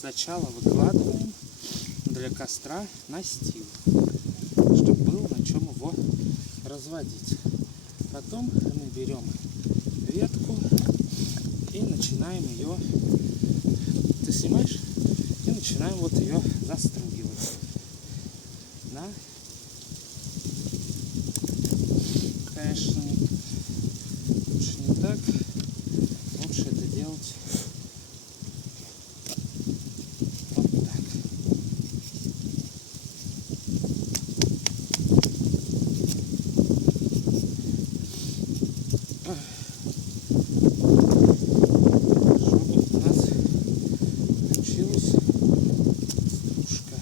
сначала выкладываем для костра настил, чтобы было на чем его разводить. Потом мы берем ветку и начинаем ее, ты снимаешь, и начинаем вот ее застругивать. Да? Конечно, лучше не так, лучше это делать вот так. Чтобы у нас получилась стружка.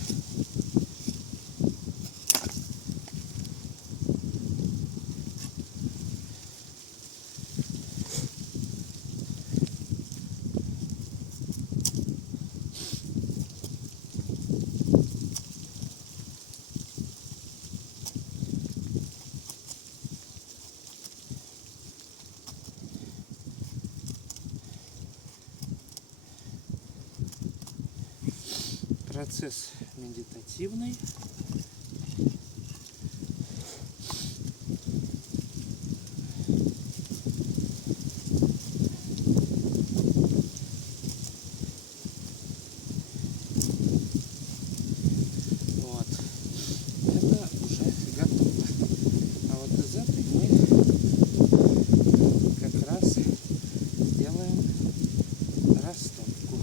Процесс медитативный. Вот. Это уже готово. А вот из этой мы как раз делаем растопку.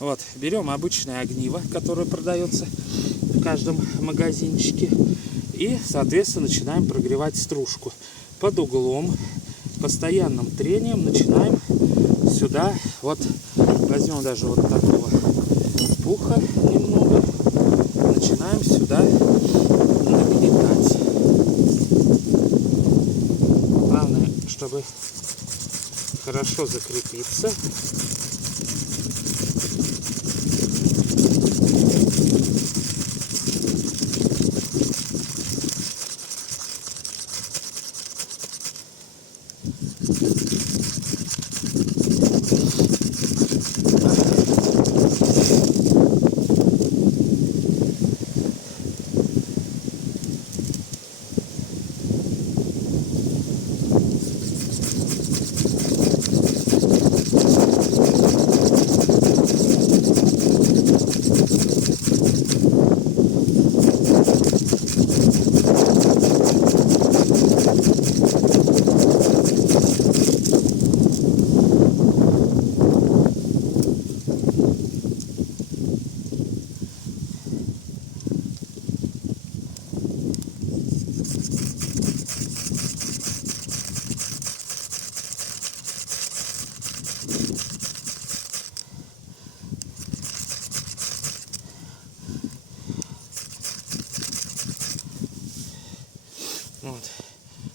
Вот, берем обычное огниво, которое продается в каждом магазинчике, и, соответственно, начинаем прогревать стружку. Под углом, постоянным трением начинаем сюда, вот, возьмем даже вот такого пуха немного, начинаем сюда нагнетать. Главное, чтобы хорошо закрепиться.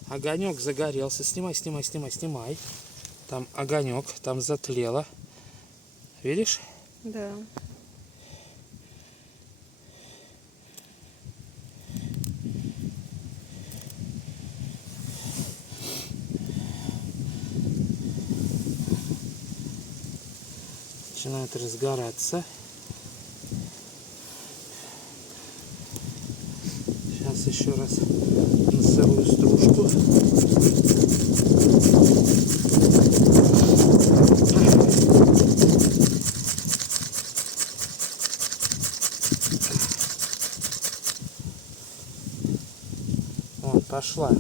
Огонек загорелся. Снимай, снимай, снимай, снимай. Там огонек, там затлело. Видишь? Да. Начинает разгораться. Сейчас еще раз на сырую стружку. Вон, пошла.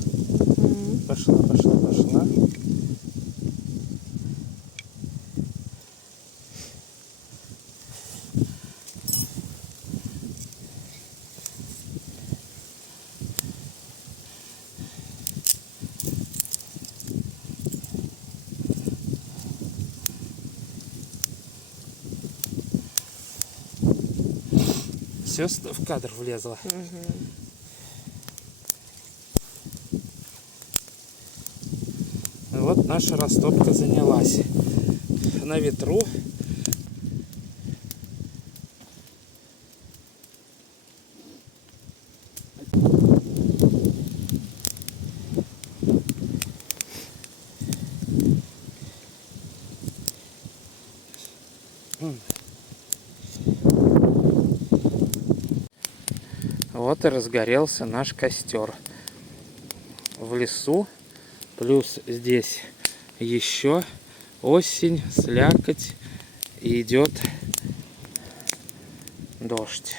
Пошла, пошла, пошла. Все в кадр влезло. Вот наша растопка занялась. На ветру. Вот и разгорелся наш костер в лесу. Плюс здесь еще осень, слякоть, и идет дождь.